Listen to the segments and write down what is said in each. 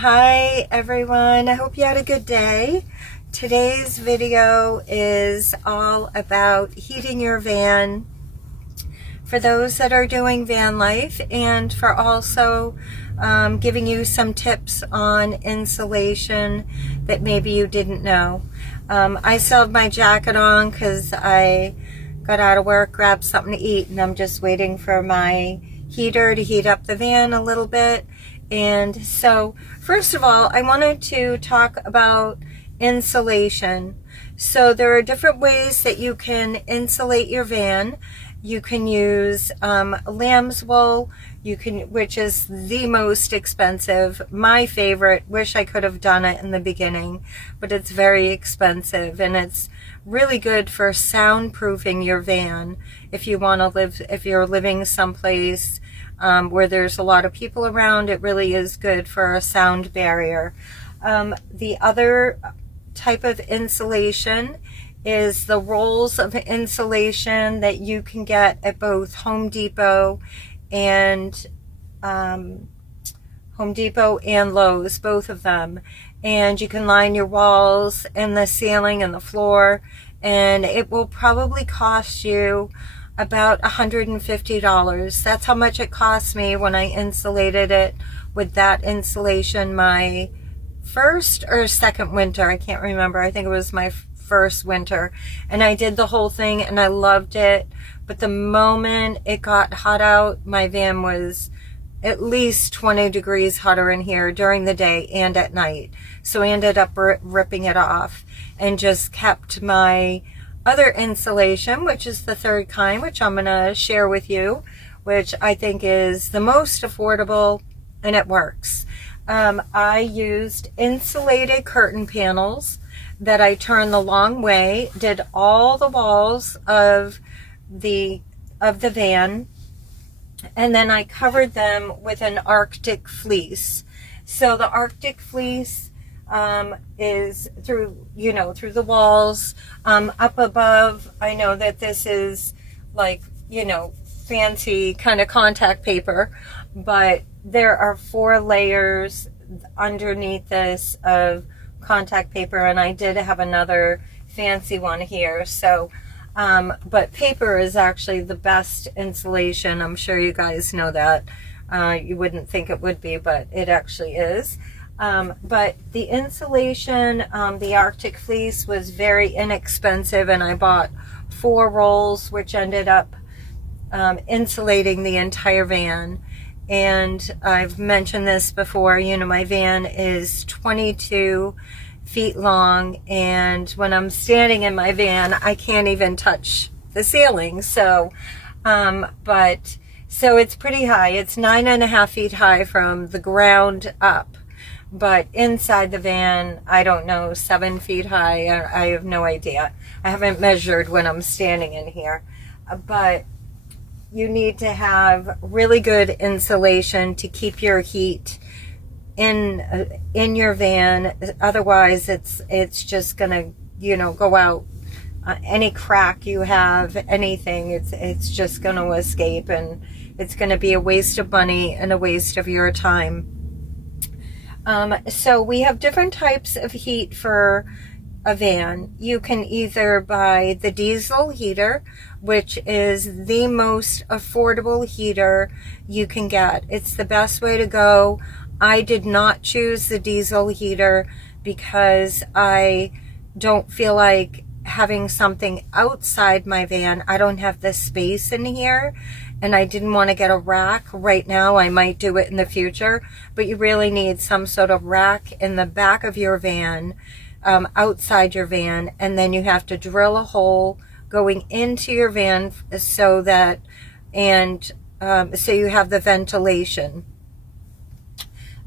Hi everyone, I hope you had a good day. Today's video is all about heating your van for those that are doing van life, and for also giving you some tips on insulation that maybe you didn't know. I still have my jacket on because I got out of work, grabbed something to eat, and I'm just waiting for my heater to heat up the van a little bit. And so first of all, I wanted to talk about insulation. So there are different ways that you can insulate your van. You can use lamb's wool, which is the most expensive. My favorite, wish I could have done it in the beginning, but it's very expensive, and it's really good for soundproofing your van if you want to live, if you're living someplace where there's a lot of people around. It really is good for a sound barrier. The other type of insulation is the rolls of insulation that you can get at both Home Depot and Lowe's, both of them. And you can line your walls and the ceiling and the floor, and it will probably cost you about $150. That's how much it cost me when I insulated it with that insulation my first or second winter. I can't remember. I think it was my first winter, and I did the whole thing and I loved it. But the moment it got hot out, my van was at least 20 degrees hotter in here during the day and at night. So I ended up ripping it off and just kept my other insulation, which is the third kind, which I'm going to share with you, which I think is the most affordable, and it works. I used insulated curtain panels that I turned the long way, did all the walls of the van, and then I covered them with an Arctic fleece. So the Arctic fleece is through the walls, up above. I know that this is like, fancy kind of contact paper, but there are 4 layers underneath this of contact paper, and I did have another fancy one here. So but paper is actually the best insulation. I'm sure you guys know that. You wouldn't think it would be, but it actually is. But the insulation, the Arctic fleece, was very inexpensive, and I bought 4 rolls, which ended up insulating the entire van. And I've mentioned this before, my van is 22 feet long, and when I'm standing in my van, I can't even touch the ceiling. So, so it's pretty high. It's 9.5 feet high from the ground up. But inside the van, I don't know, 7 feet high. I have no idea. I haven't measured when I'm standing in here. But you need to have really good insulation to keep your heat in your van. Otherwise, it's just gonna go out. Any crack you have, anything, it's just gonna escape, and it's gonna be a waste of money and a waste of your time. So we have different types of heat for a van. You can either buy the diesel heater, which is the most affordable heater you can get. It's the best way to go. I did not choose the diesel heater because I don't feel like having something outside my van. I don't have the space in here, and I didn't want to get a rack right now. I might do it in the future, but you really need some sort of rack in the back of your van, outside your van, and then you have to drill a hole going into your van so that, so you have the ventilation.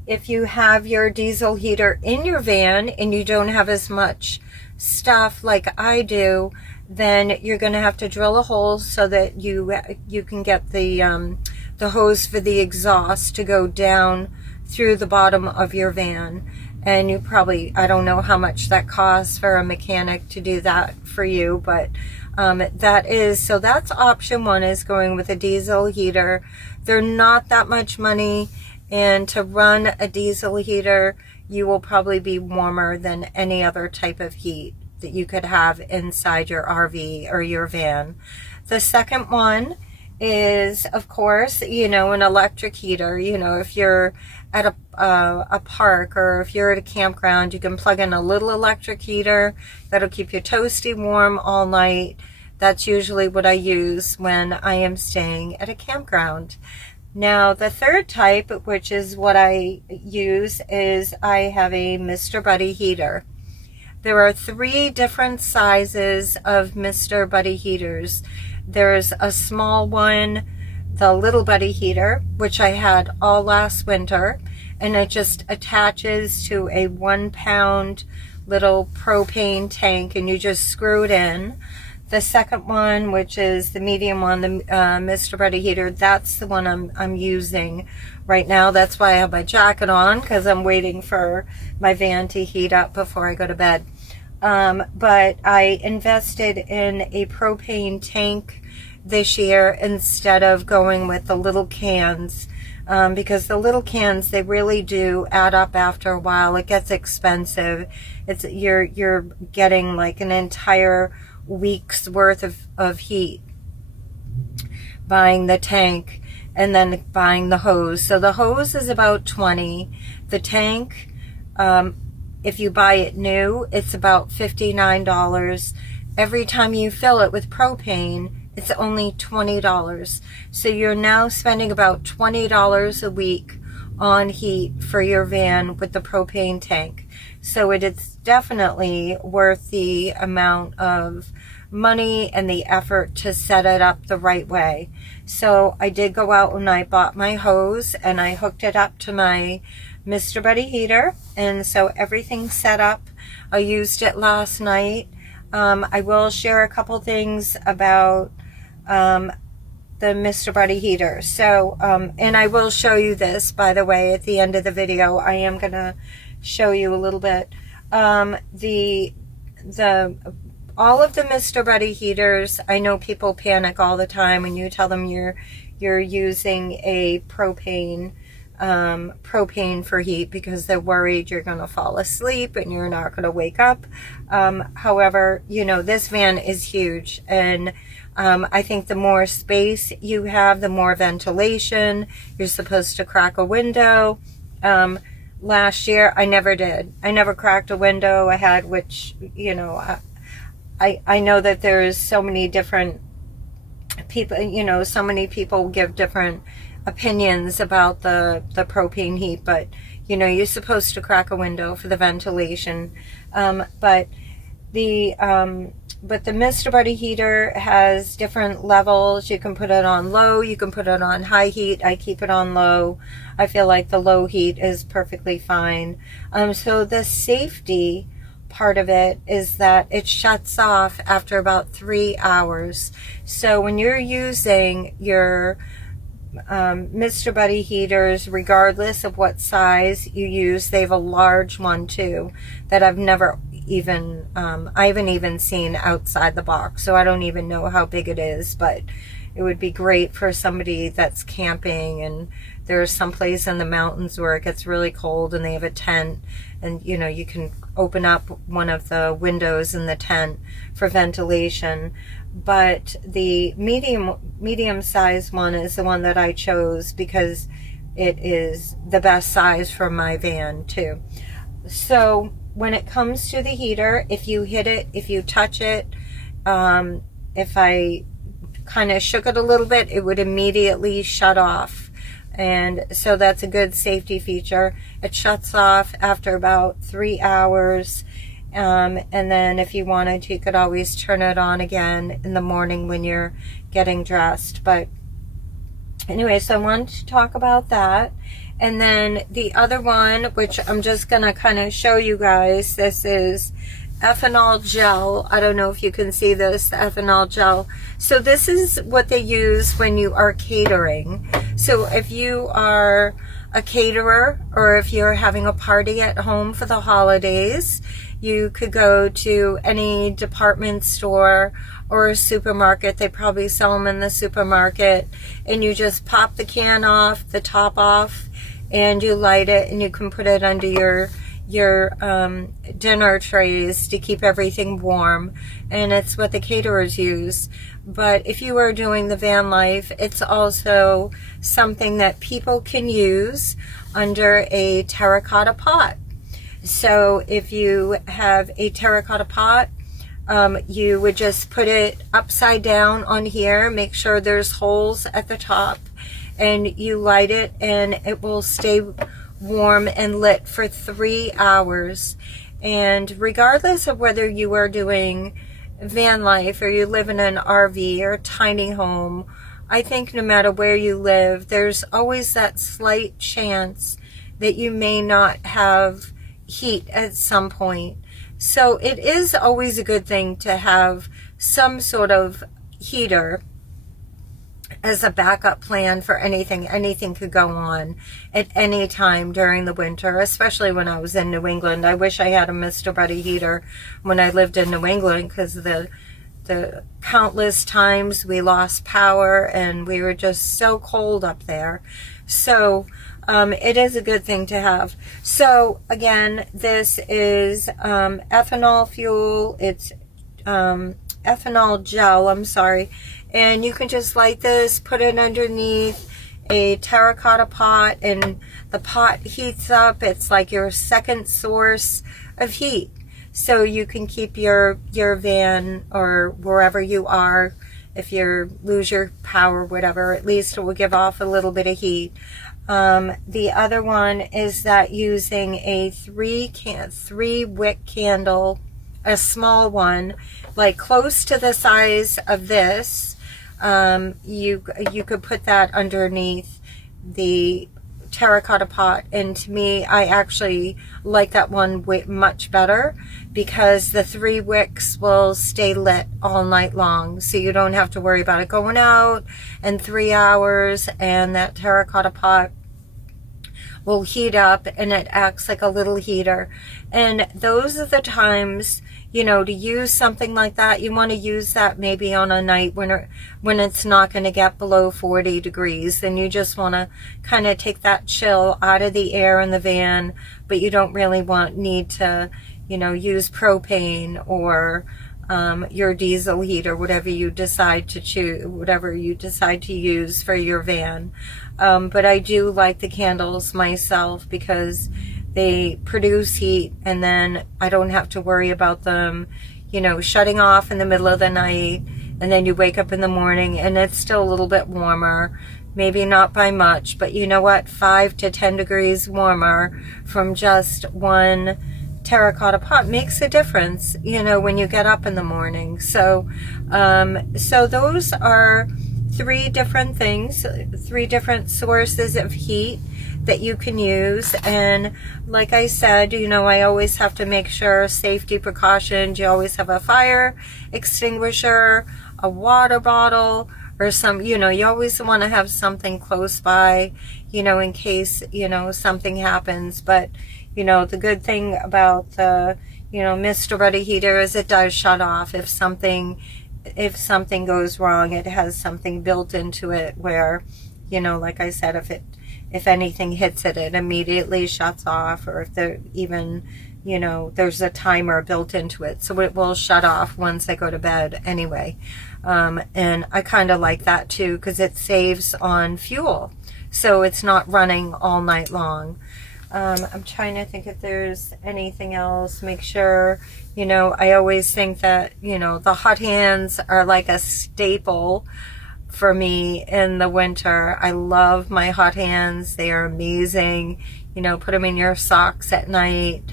If you have your diesel heater in your van and you don't have as much stuff like I do, then you're going to have to drill a hole so that you can get the hose for the exhaust to go down through the bottom of your van. And you probably, I don't know how much that costs for a mechanic to do that for you, but so that's option 1, is going with a diesel heater. They're not that much money, And to run a diesel heater, you will probably be warmer than any other type of heat that you could have inside your RV or your van. The second one is, of course, an electric heater. If you're at a park, or if you're at a campground, you can plug in a little electric heater that'll keep you toasty warm all night. That's usually what I use when I am staying at a campground. Now, the third type, which is what I use, is I have a Mr. Buddy heater. There are 3 different sizes of Mr. Buddy heaters. There's a small one, the Little Buddy heater, which I had all last winter, and it just attaches to a 1-pound little propane tank, and you just screw it in. The second one, which is the medium one, the Mr. Buddy heater, that's the one I'm using right now. That's why I have my jacket on, because I'm waiting for my van to heat up before I go to bed. But I invested in a propane tank this year instead of going with the little cans, because the little cans, they really do add up after a while. It gets expensive. You're getting like an entire week's worth of heat buying the tank and then buying the hose. So the hose is about $20. The tank, if you buy it new, it's about $59. Every time you fill it with propane, it's only $20. So you're now spending about $20 a week on heat for your van with the propane tank. So it is definitely worth the amount of money and the effort to set it up the right way. So I did go out and I bought my hose and I hooked it up to my Mr. Buddy heater, and so everything's set up. I used it last night. I will share a couple things about the Mr. Buddy heater. So, and I will show you this, by the way, at the end of the video. I am going to show you a little bit. All of the Mr. Buddy heaters, I know people panic all the time when you tell them you're using a propane for heat, because they're worried you're going to fall asleep and you're not going to wake up. However, this van is huge, and I think the more space you have, the more ventilation. You're supposed to crack a window. Last year, I never did. I never cracked a window. I had, which, I know that there's so many different people, so many people give different opinions about the propane heat, but you're supposed to crack a window for the ventilation. But the Mr. Buddy heater has different levels. You can put it on low, you can put it on high heat. I keep it on low. I feel like the low heat is perfectly fine. So the safety part of it is that it shuts off after about 3 hours. So when you're using your Mr. Buddy heaters, regardless of what size you use, they have a large one too that I've never even I haven't even seen outside the box, so I don't even know how big it is, but it would be great for somebody that's camping and there's some place in the mountains where it gets really cold and they have a tent, and you can open up one of the windows in the tent for ventilation. But the medium size one is the one that I chose because it is the best size for my van too. So when it comes to the heater, if you hit it, if you touch it, if I kind of shook it a little bit, it would immediately shut off. And so that's a good safety feature. It shuts off after about 3 hours. And then if you wanted to, you could always turn it on again in the morning when you're getting dressed. But anyway, so I wanted to talk about that. And then the other one, which I'm just going to kind of show you guys, this is ethanol gel. I don't know if you can see this, the ethanol gel. So this is what they use when you are catering. So if you are a caterer, or if you're having a party at home for the holidays, you could go to any department store or a supermarket. They probably sell them in the supermarket, and you just pop the can off, the top off, and you light it, and you can put it under your dinner trays to keep everything warm, and it's what the caterers use. But if you are doing the van life, it's also something that people can use under a terracotta pot. So if you have a terracotta pot, you would just put it upside down on here, make sure there's holes at the top, and you light it, and it will stay warm and lit for 3 hours. And regardless of whether you are doing van life or you live in an RV or tiny home, I think no matter where you live, there's always that slight chance that you may not have heat at some point. So it is always a good thing to have some sort of heater as a backup plan for anything. Anything could go on at any time during the winter, especially when I was in New England. I wish I had a Mr. Buddy heater when I lived in New England, because the countless times we lost power and we were just so cold up there. So it is a good thing to have. So again, this is ethanol fuel. It's ethanol gel, I'm sorry. And you can just light this, put it underneath a terracotta pot, and the pot heats up. It's like your second source of heat. So you can keep your van, or wherever you are, if you lose your power, whatever, at least it will give off a little bit of heat. The other one is that using a 3-wick candle, a small one, like close to the size of this, you could put that underneath the terracotta pot. And to me, I actually like that one much better, because the 3 wicks will stay lit all night long, so you don't have to worry about it going out in 3 hours, and that terracotta pot will heat up, and it acts like a little heater. And those are the times, you know, to use something like that. You want to use that maybe on a night when it's not going to get below 40 degrees. Then you just want to kind of take that chill out of the air in the van, but you don't really need to, you know, use propane or your diesel heater, whatever you decide to choose, whatever you decide to use for your van. But I do like the candles myself, because they produce heat, and then I don't have to worry about them, you know, shutting off in the middle of the night, and then you wake up in the morning and it's still a little bit warmer. Maybe not by much, but you know what, 5 to 10 degrees warmer from just one terracotta pot makes a difference, you know, when you get up in the morning. So so those are 3 different things, 3 different sources of heat that you can use. And like I said, you know, I always have to make sure, safety precautions, you always have a fire extinguisher, a water bottle, or some, you know, you always want to have something close by, you know, in case, you know, something happens. But, you know, the good thing about the, you know, Mr. Buddy heater is it does shut off. If something goes wrong, it has something built into it where, you know, like I said, if anything hits it, it immediately shuts off. Or if there even, you know, there's a timer built into it, so it will shut off once I go to bed anyway. And I kind of like that too, because it saves on fuel, so it's not running all night long. I'm trying to think if there's anything else. Make sure, you know, I always think that, you know, the hot hands are like a staple for me in the winter. I love my hot hands. They are amazing. You know, put them in your socks at night,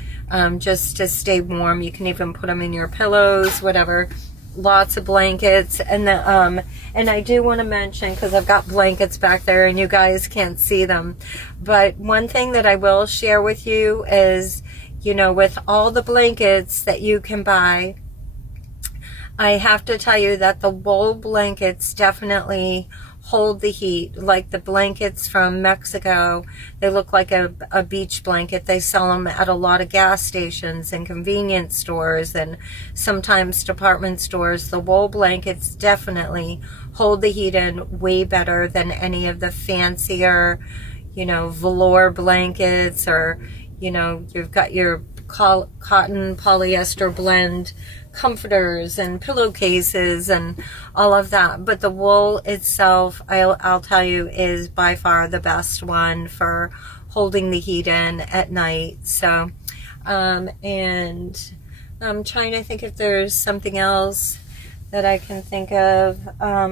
just to stay warm. You can even put them in your pillows, whatever. Lots of blankets. And I do want to mention, because I've got blankets back there and you guys can't see them, but one thing that I will share with you is, you know, with all the blankets that you can buy, I have to tell you that the wool blankets definitely hold the heat. Like the blankets from Mexico, they look like a beach blanket. They sell them at a lot of gas stations and convenience stores and sometimes department stores. The wool blankets definitely hold the heat in way better than any of the fancier, you know, velour blankets, or, you know, you've got your cotton polyester blend comforters and pillowcases and all of that. But the wool itself, I'll tell you, is by far the best one for holding the heat in at night. So, and I'm trying to think if there's something else that I can think of. I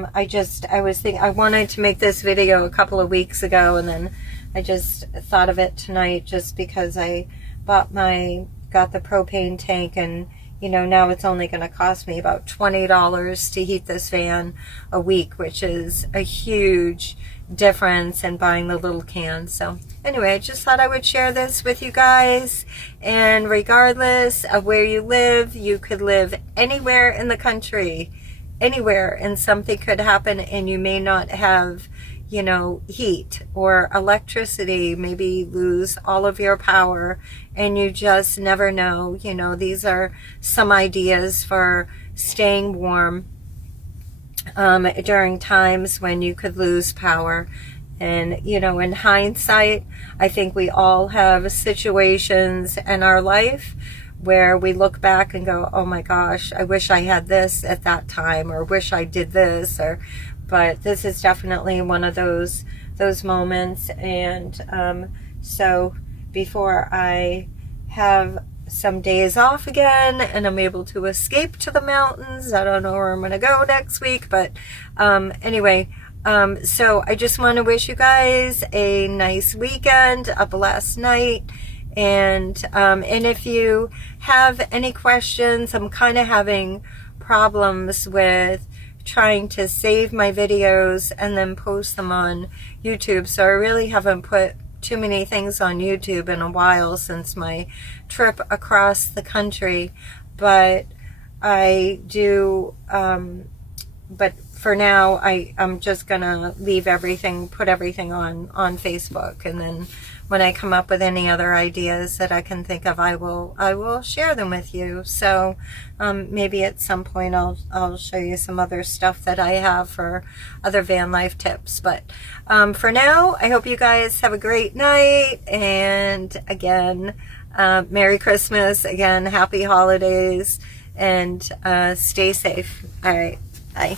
wanted to make this video a couple of weeks ago, and then I just thought of it tonight, just because I got the propane tank, and you know, now it's only going to cost me about $20 to heat this van a week, which is a huge difference in buying the little cans. So anyway, I just thought I would share this with you guys. And regardless of where you live, you could live anywhere in the country, anywhere, and something could happen, and you may not have, you know, heat or electricity, maybe lose all of your power, and you just never know. You know, these are some ideas for staying warm during times when you could lose power. And, you know, in hindsight, I think we all have situations in our life where we look back and go, oh my gosh, I wish I had this at that time, or wish I did this, but this is definitely one of those moments. And so before I have some days off again and I'm able to escape to the mountains, I don't know where I'm going to go next week, but anyway, so I just want to wish you guys a nice weekend, a blessed night. And if you have any questions, I'm kind of having problems with trying to save my videos and then post them on YouTube. So I really haven't put too many things on YouTube in a while since my trip across the country. But I do, but for now, I'm just gonna leave everything, put everything on Facebook, and then when I come up with any other ideas that I can think of, I will share them with you. So maybe at some point I'll show you some other stuff that I have for other van life tips. But for now, I hope you guys have a great night, and again, Merry Christmas, again, Happy Holidays, and stay safe. All right, bye.